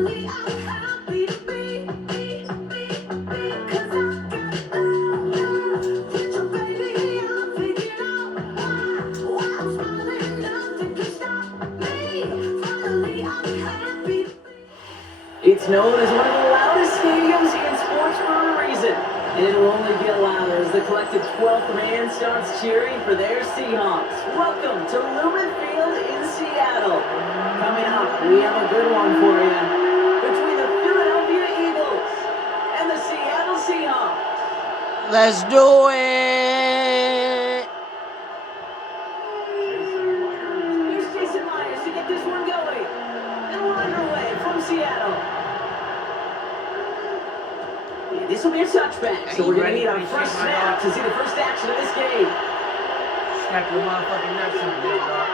It's known as one of the loudest stadiums in sports for a reason, and it'll only get louder as the collective 12th man starts cheering for their Seahawks. Welcome to Lumen Field in Seattle. Coming up, we have a good one for you between the Philadelphia Eagles and the Seattle Seahawks. Let's do it! Here's Jason Myers to get this one going. And we're underway from Seattle. Yeah, this will be a touchback, so we're going to need our first snap to see the first action of this game. Snap your motherfucking nuts in there, dog.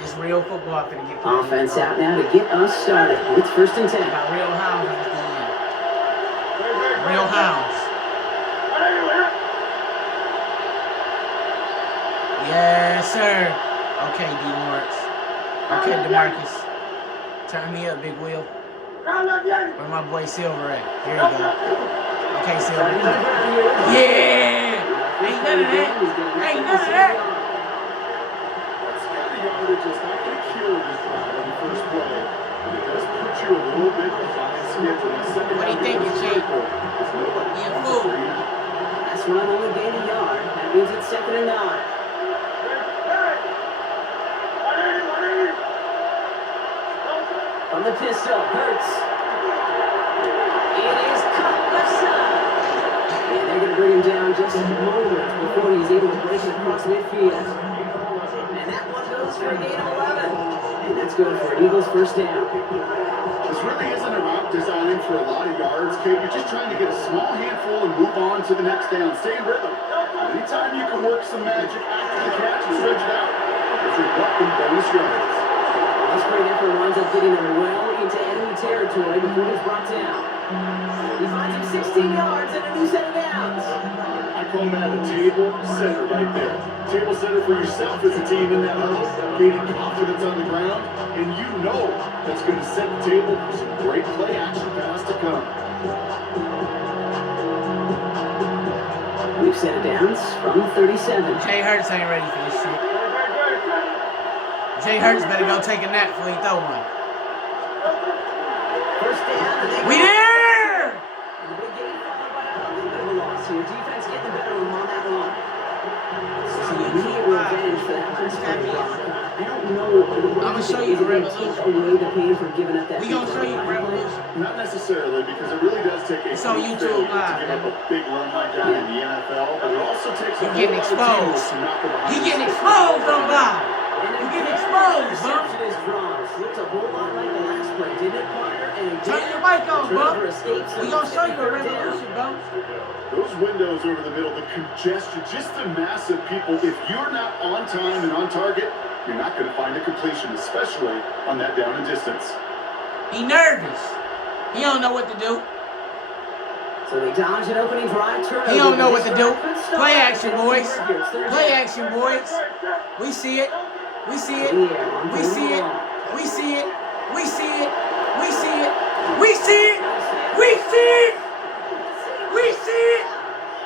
It's real football finna get played. Offense out now to get us started. It's 1st and 10. Got real hounds on this game. Real hounds. Yes, sir. Okay, D-Lawrence. Okay, DeMarcus. Turn me up, Big Wheel. Where my boy Silver at? Here we go. Okay, Silver. Yeah! Ain't none of that. Ain't none of that. Yardage is not going to kill this drive on the first play, but it does put you a little bit behind schedule. What do you think, Chief? You a fool. That's run only gain a yard. That means it's 2nd and 9. From the pistol, Hurts. It is cut left side. And they're going to bring him down just a moment before he's able to break it across midfield. And that one goes for a gain of 11. And that's good for an Eagles first down. This really isn't about designing for a lot of yards, Kate. You're just trying to get a small handful and move on to the next down. Stay in rhythm. Anytime you can work some magic after the catch and stretch it out, it's your welcome bonus yards. This great effort winds up getting him well into enemy territory before he's brought down. He finds him 16 yards and a new set of downs. I call that a table setter right there. Table setter for yourself as a team in that huddle, gaining confidence on the ground, and you know that's going to set the table for some great play action pass to come. We've set of downs from 37. Jay Hurts ain't ready for this shit. Jay Hurts better go take a nap before he throw one. First down. We there! And the big game followed by a little bit of a loss here. Defense getting the better of him on that one. So immediate revenge for that first time. I don't know. I'm going to show you the revolution. Away the pain from giving up that. We going to show you the revolution. Not necessarily, because it really does take a It's on YouTube Live. to give up a big run like that in the NFL, but it also takes You getting exposed. You getting exposed, don't lie. You getting exposed, bro. Looked a whole lot like the last play, didn't it, partner? And Turn your mic on, bro. We gonna show you a third revolution, bro. Those windows over the middle, the congestion, just the mass of people. If you're not on time and on target, you're not going to find a completion, especially on that down and distance. He nervous. He don't know what to do. So they dodge an opening drive turnover. He don't know what to do. Play action, boys. Play action, boys. We see it. We see it. We see it. We see it. We see it. We see it. We see it. We see it. We see it.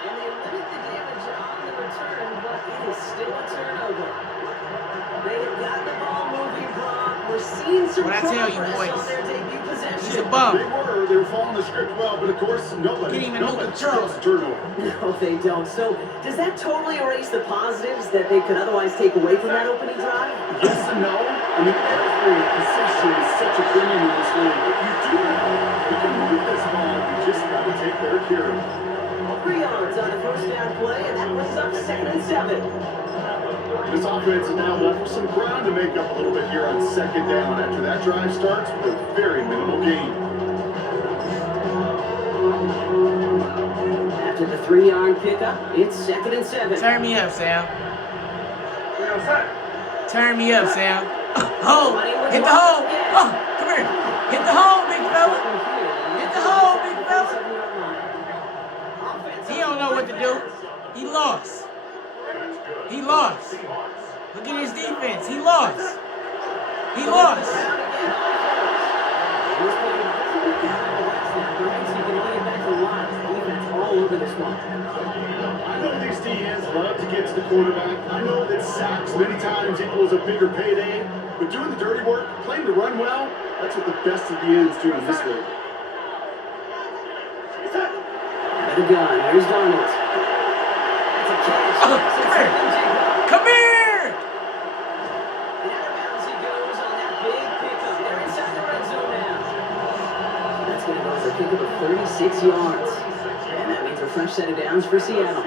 And they limit the damage on the return, but it is still a turnover. They have got the ball moving, Brock. We're seeing some What I tell you, progress boys. on their debut possession. He's a bum. They were following the script well, but of course, nobody Can't even hold control. calls a turnover. No, they don't. So, does that totally erase the positives that they could otherwise take away from that opening drive? Yes and no. I mean, every position is such a premium in this league, but you do know you can move this ball. You just got to take better care of it. 3 yards on the first down play, and that brings up 2nd and 7. This offense is now left with some ground to make up a little bit here on 2nd down after that drive starts with a very minimal gain. After the 3-yard pickup, it's 2nd and 7. Turn me up, Sam. Turn me up, Sam. Hole. Hit the hole. Oh, come here. Hit the hole, big fella. Hit the hole, big fella. Offense what to do. He lost. He lost. Look at his defense. He lost. He lost. All over this one. I know these DNs love to get to the quarterback. I know that sacks many times equals a bigger payday, but doing the dirty work, playing the run well, that's what the best of the ends do in this league. Out of the gun, here's Donald. That's a catch. Come here. Come here. And out of bounds he goes on that big pickup. They're inside the red zone now. That's going to go for a pickup of 36 yards. And that means a fresh set of downs for Seattle.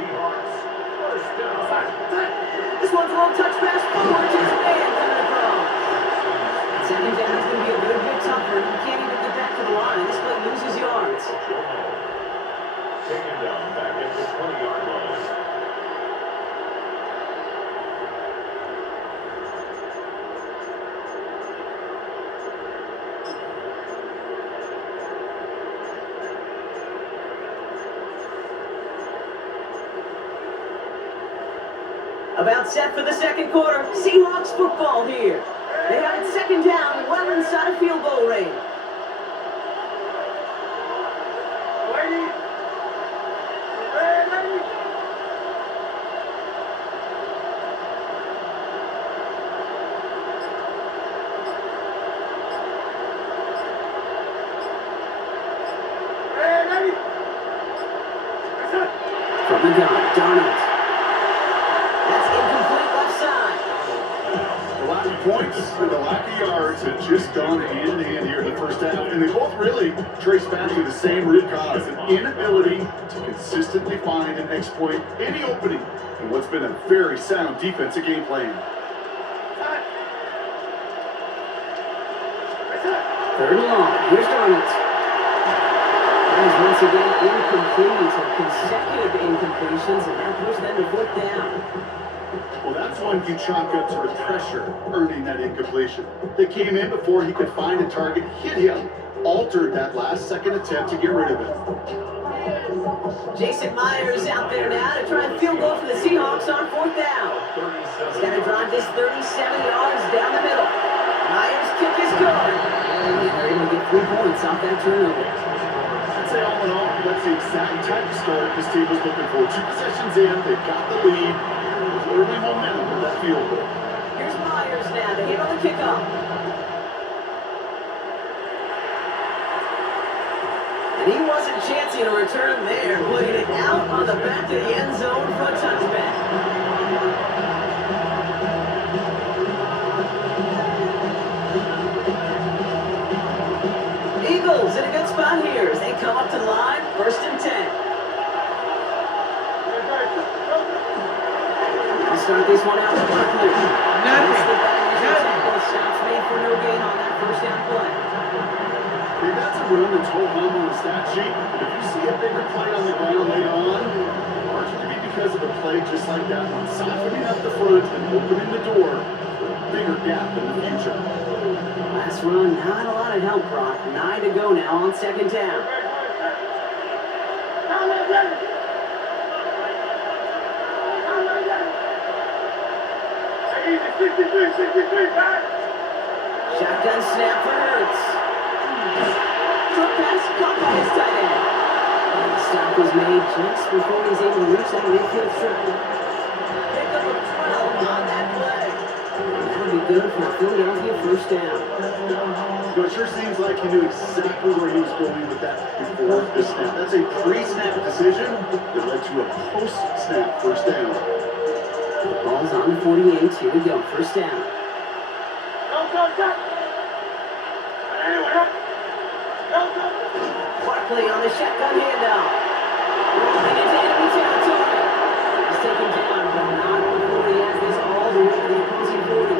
This one's a little touch pass forward to his man coming across. Second down is going to be a good bit tougher. He can't even get back to the line. This play loses yards. Taken down back at the 20-yard line. About set for the second quarter. Seahawks football here. They have it second down, well inside of field goal range. From the gun, Donald. That's incomplete left side. The lack of points and the lack of yards have just gone hand in hand here in the first half, and they both really trace back to the same root cause, an inability to consistently find and exploit any opening in what's been a very sound defensive game plan. Third and long. Here's Donald. That is once again incomplete. So consecutive incompletions, and that pushed them to fourth down. Well, that's one you chalk up to the pressure earning that incompletion. They came in before he could find a target, hit him, altered that last second attempt to get rid of it. Jason Myers out there now to try and field goal for the Seahawks on fourth down. He's got to drive this 37 yards down the middle. Myers kick is good. And they're able to get 3 points off that turnover. I'd say all in all, that's the exact type of start this team was looking for. 2 possessions in, they've got the lead. Early momentum with that field goal. Here's Myers now to hit on the kickoff. And he wasn't chancing a return there, putting it out on the back of the end zone for a touchback. Eagles in a good spot here as they come up to the line, 1st and 10. Start this one out with Buckley. Nothing. Shots made for no gain on that first down play. They've got some room that's hold on the stat sheet, but if you see a bigger play on the ground later on, largely to be because of a play just like that one, softening up the front and opening the door for a bigger gap in the future. Last run, not a lot of help, Brock. 9 to go now on second down. Shotgun snap for Hurts. Short pass caught by his tight end. And the stop was made just before he's able to reach that midfield circle. Pickup of 12 on that play. And that'll be good for a Philadelphia first down. But it sure seems like he knew exactly where he was going with that before the snap. That's a pre-snap decision that led to a post-snap first down. Ball's on the 48. Here we go. First down. Barkley on the shotgun handoff. Rolling into enemy territory. He's taken down, but not before he has this all the way to the opposing 40.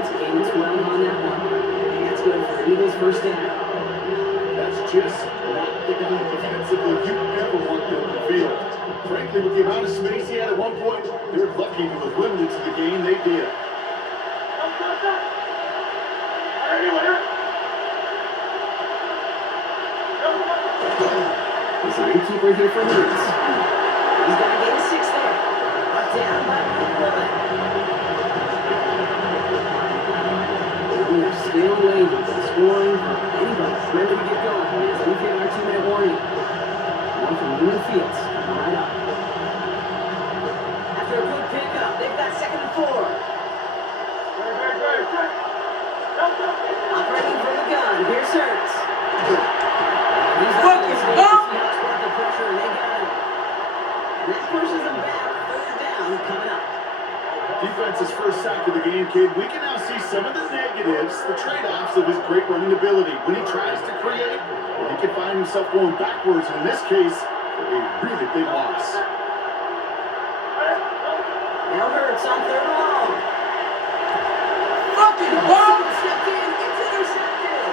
It's a gain of 12 on that one. And that's good for Eagles first down. That's just not the kind of defensively you ever want them to feel. Frankly, with the amount of space he had at one point, they were lucky to have limited to the game they did. Design keeper here for Hurts. He's got to gain 6 there. Brought down by Willen. They're still waiting, scoring for anybody ready to get going. As we get our 2-minute warning. One from Lumen Fields, coming right up. After a good pickup, they've got 2nd and 4. Operating from the gun, here's Hurts. Fucking bump! Seahawks brought the pressure and they got him. And that pushes them back. 3rd down coming up. Defense's first sack of the game, kid. We can now see some of the negatives, the trade-offs of his great running ability. When he tries to create, he can find himself going backwards. And in this case, a really big loss. Now Hurts on 3rd and long. Fucking bump! Stepped in, it's intercepted.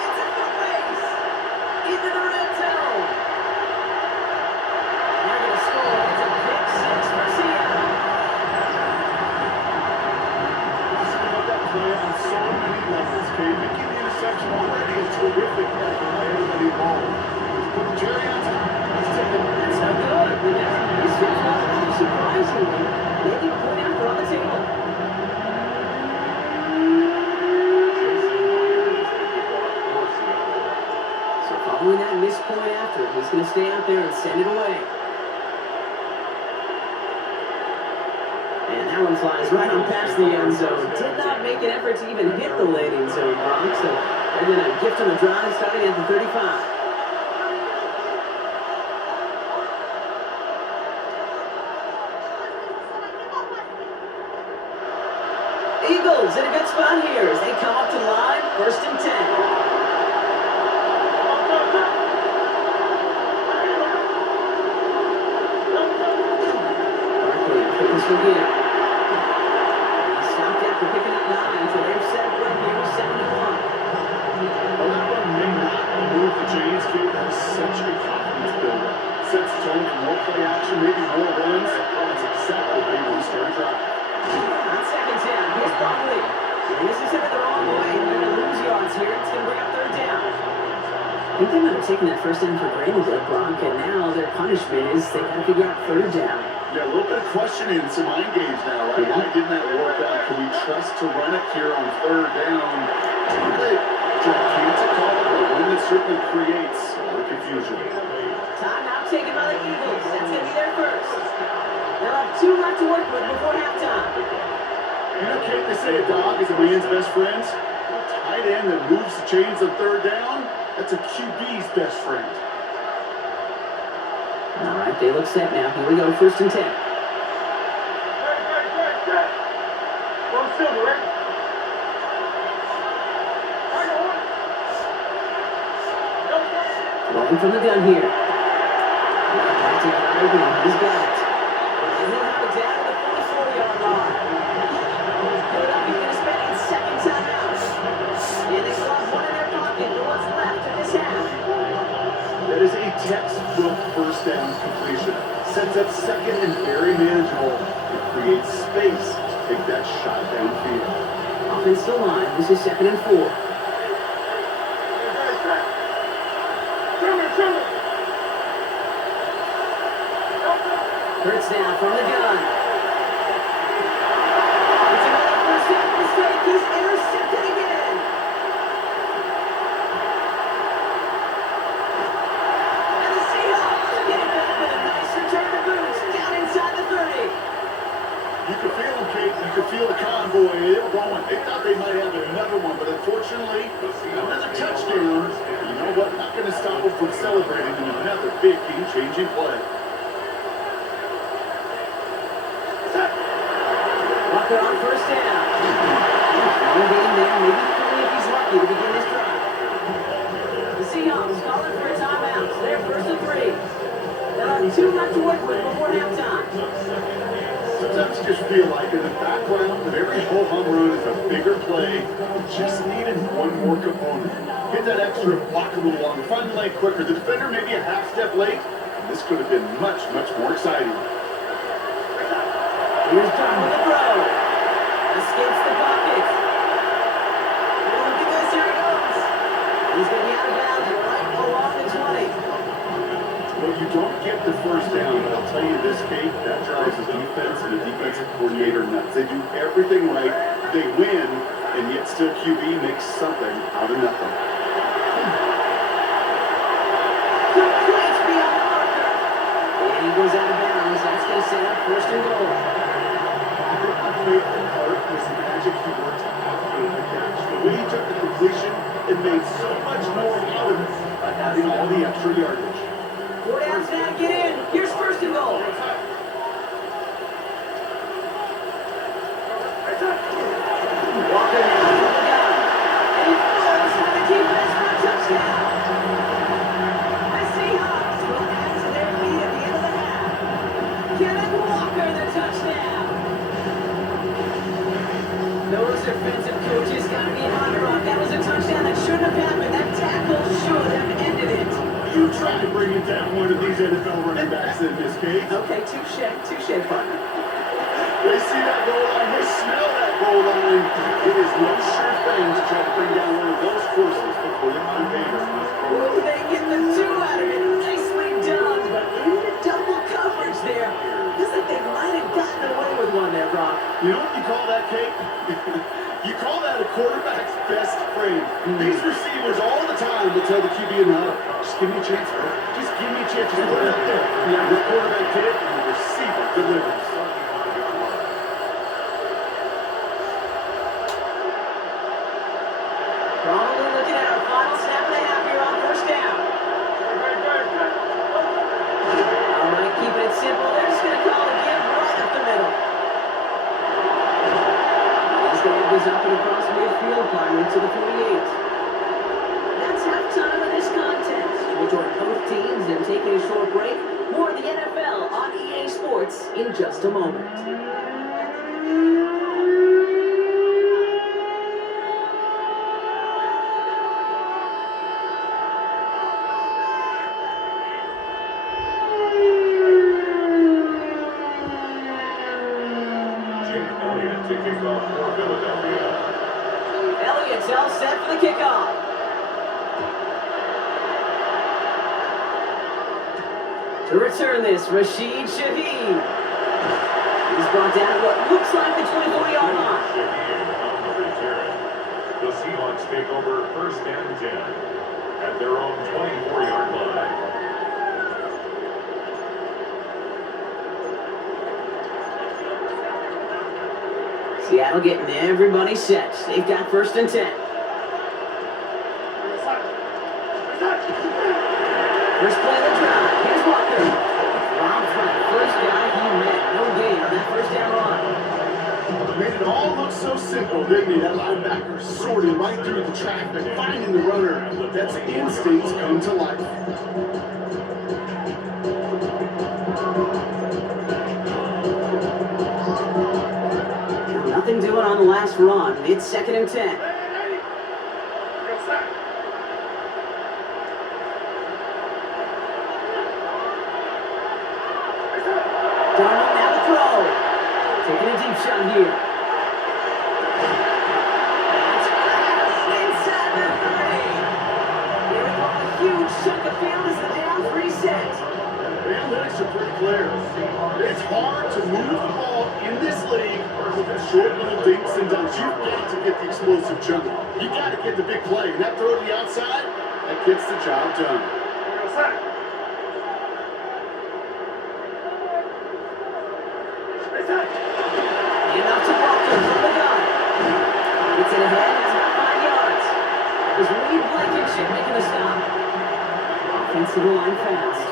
It's a foot race into the red zone. And they're going to score. It's a pick 6 for Seattle. About that play on so many levels, Kate. Making the interception already a terrific effort by everybody involved. Put the cherry on top. Let's take it. That's so good. These guys are surprisingly making a point after on the table. So following that missed point after, he's going to stay out there and send it away. And that one flies right on past the end zone. Did not make an effort to even hit the landing zone box. So they're going to gift him a drive starting at the 35. Eagles in a good spot here as they come up to the line, 1st and 10. Barkley after this one here. He stopped after picking up 9, so they're set up right here, 71. Well, that one may not move the chains, kid. That is such a confidence builder. Sets the tone for more play action, maybe more runs. That's exactly what he wants to drive. On 2nd down, here's Barkley. And this is headed the wrong way. They're going to lose yards here. It's going to bring up 3rd down. I think they might have taken that 1st down for granted there, Brock, and now their punishment is they got to figure out 3rd down. Yeah, a little bit of questioning, some mind games now, right? Why didn't that work out? Can we trust to run it here on 3rd down? Gigantic call, but one that certainly creates confusion. Time now taken by the Eagles. That's going to be their first. They'll have 2 left to work with before halftime. You know, Kate, they say a dog is a man's best friend. A tight end that moves the chains on 3rd down, that's a QB's best friend. All right, they look set now. Here we go, 1st and 10. Rolling from the gun here. Back to Gardner. He's got it. And he'll have it down to the 44-yard line. Philadelphia going to spend its 2nd timeout. And they still have 1 in their pocket for what's left in this half. That is a textbook 1st down completion. Sets up 2nd and very manageable. It creates space to take that shot downfield. Offensive line. This is 2nd and 4. Hurts now from the gun. It's another 1st down mistake. He's intercepted again. And the Seahawks are getting back with a nice return to boots down inside the 30. You could feel them, Kate. You could feel the convoy. They were going. They thought they might have another one, but unfortunately, another touchdown. You know what? Not going to stop them from celebrating in another big game-changing play. Walker on 1st down. One game there, maybe 3 if he's lucky to begin this drive. The Seahawks calling for a timeout. So they're 1st and 3. They'll have 2 left to work with before halftime. Sometimes you just feel like in the background of every whole home run is a bigger play. You just needed one more component. Get that extra block a little longer, find the lane quicker. The defender maybe a half step late. This could have been much, much more exciting. Here's John with the throw. Escapes the pocket. Oh, look at this. Here he goes. He's going to be out of bounds right along the 20. Well, you don't get the first down, but I'll tell you this, Kate, that drives the defense and the defensive coordinator nuts. They do everything right, they win, and yet still QB makes something out of nothing. Complete beyond the marker. And he goes out of bounds. That's going to set up first and goal. My favorite part was the magic he worked after the catch. The way he took the completion and made so much more out of it by adding all the extra yardage. 4 downs now to get in. Here's first and goal. Walker now from the gun. And he falls for the defense for a touchdown. The Seahawks will add to their lead at the end of the half. Kenneth Walker, the touchdown. Those defensive coaches got to be hot on. That was a touchdown that shouldn't have happened. That tackle should have ended it. You try to bring it down one of these NFL running backs in this case. Okay, touche, partner. They see that goal line, they smell that goal line. It is no sure thing to try to bring down one of those forces before you find Vader. Ooh, they get the 2 out of it. Nicely done, but into double coverage there. Looks like they might have gotten away with one there, Brock. You know what you call that, Kate? You call that a quarterback's best friend. These receivers all the time will tell the QB in the huddle, just give me a chance, bro. Just give me a chance. Just put it up there. Yeah, the quarterback did it, and the receiver delivers. Probably looking at our final snap and a half here on first down. All right, keeping it simple. They're just going to call a give right up the middle. This game goes up and across midfield, climbing to the 48. That's halftime of this contest. We'll join both teams in taking a short break. More of the NFL on EA Sports in just a moment. To kick off for Philadelphia. Elliott's all set for the kickoff. To return this, Rashid Shaheed. He's brought down at what looks like the 24-yard line. On the return. The Seahawks take over first and 10 at their own 24-yard line. Seattle getting everybody set. They've got first and 10. First play of the drive. Here's Walker. Rob Frank, first guy he met. No gain on that first down run. Made it all look so simple, didn't he? That linebacker sorting right through the traffic, finding the runner. That's instincts come to life. Nothing doing on the last run. It's second and 10. Darnold now the throw. Taking a deep shot here. That's inside the 30. Here we go. A huge chunk of field as the down reset. The analytics are pretty clear. It's hard to move the ball in this league with the short little dinks and dunks. You've got to get the explosive chunk. You got to get the big play. And that throw to the outside, that gets the job done. Enough to Walker from the gun. Gets it ahead. It's about 5 yards. It was Reed Blankenship making the stop. Offensive line fast.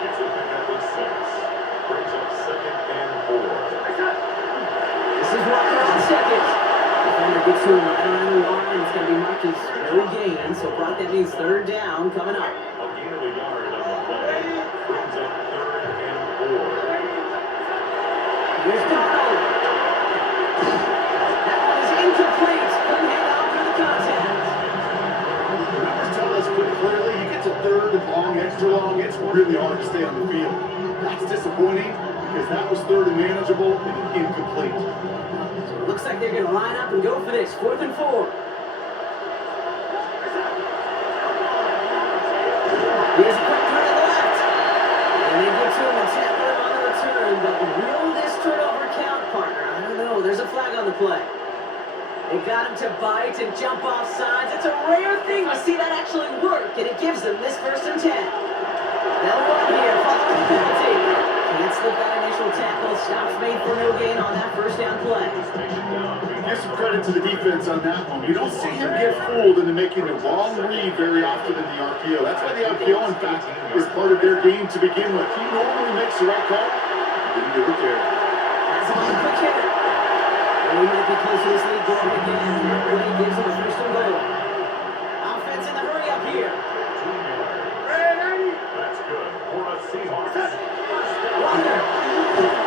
It's a pickup of 6. Brings up second and 4. This is Walker on second. Defender gets to him right around the line. It's going to be marked as no gain. So Brock, that means third down coming up. A gain of a yard on the play. Brings up third and 4. Here's Darnold. That one is incomplete. Couldn't hang on through the contact. The numbers tell us pretty clearly, you get to third and long, extra long, it's really hard to stay on the field. That's disappointing because that was third and manageable and incomplete. So it looks like they're going to line up and go for this. 4th and 4. Here's a quick cut to the left. play. They got him to bite and jump off sides. It's a rare thing to see that actually work, and it gives them this 1st and 10. They'll run here, following the penalty. Can't slip that initial tackle. Stops made for no gain on that 1st down play. Give some credit to the defense on that one. You don't see him get fooled into making the wrong read very often in the RPO. That's why the RPO, in fact, is part of their game to begin with. He normally makes the right call. Didn't do it there. That's on the quick hitter. He might be close to this lead goal again. That play gives him a 1st and goal. Offense in the hurry up here. That's good for a Seahawks. Walker.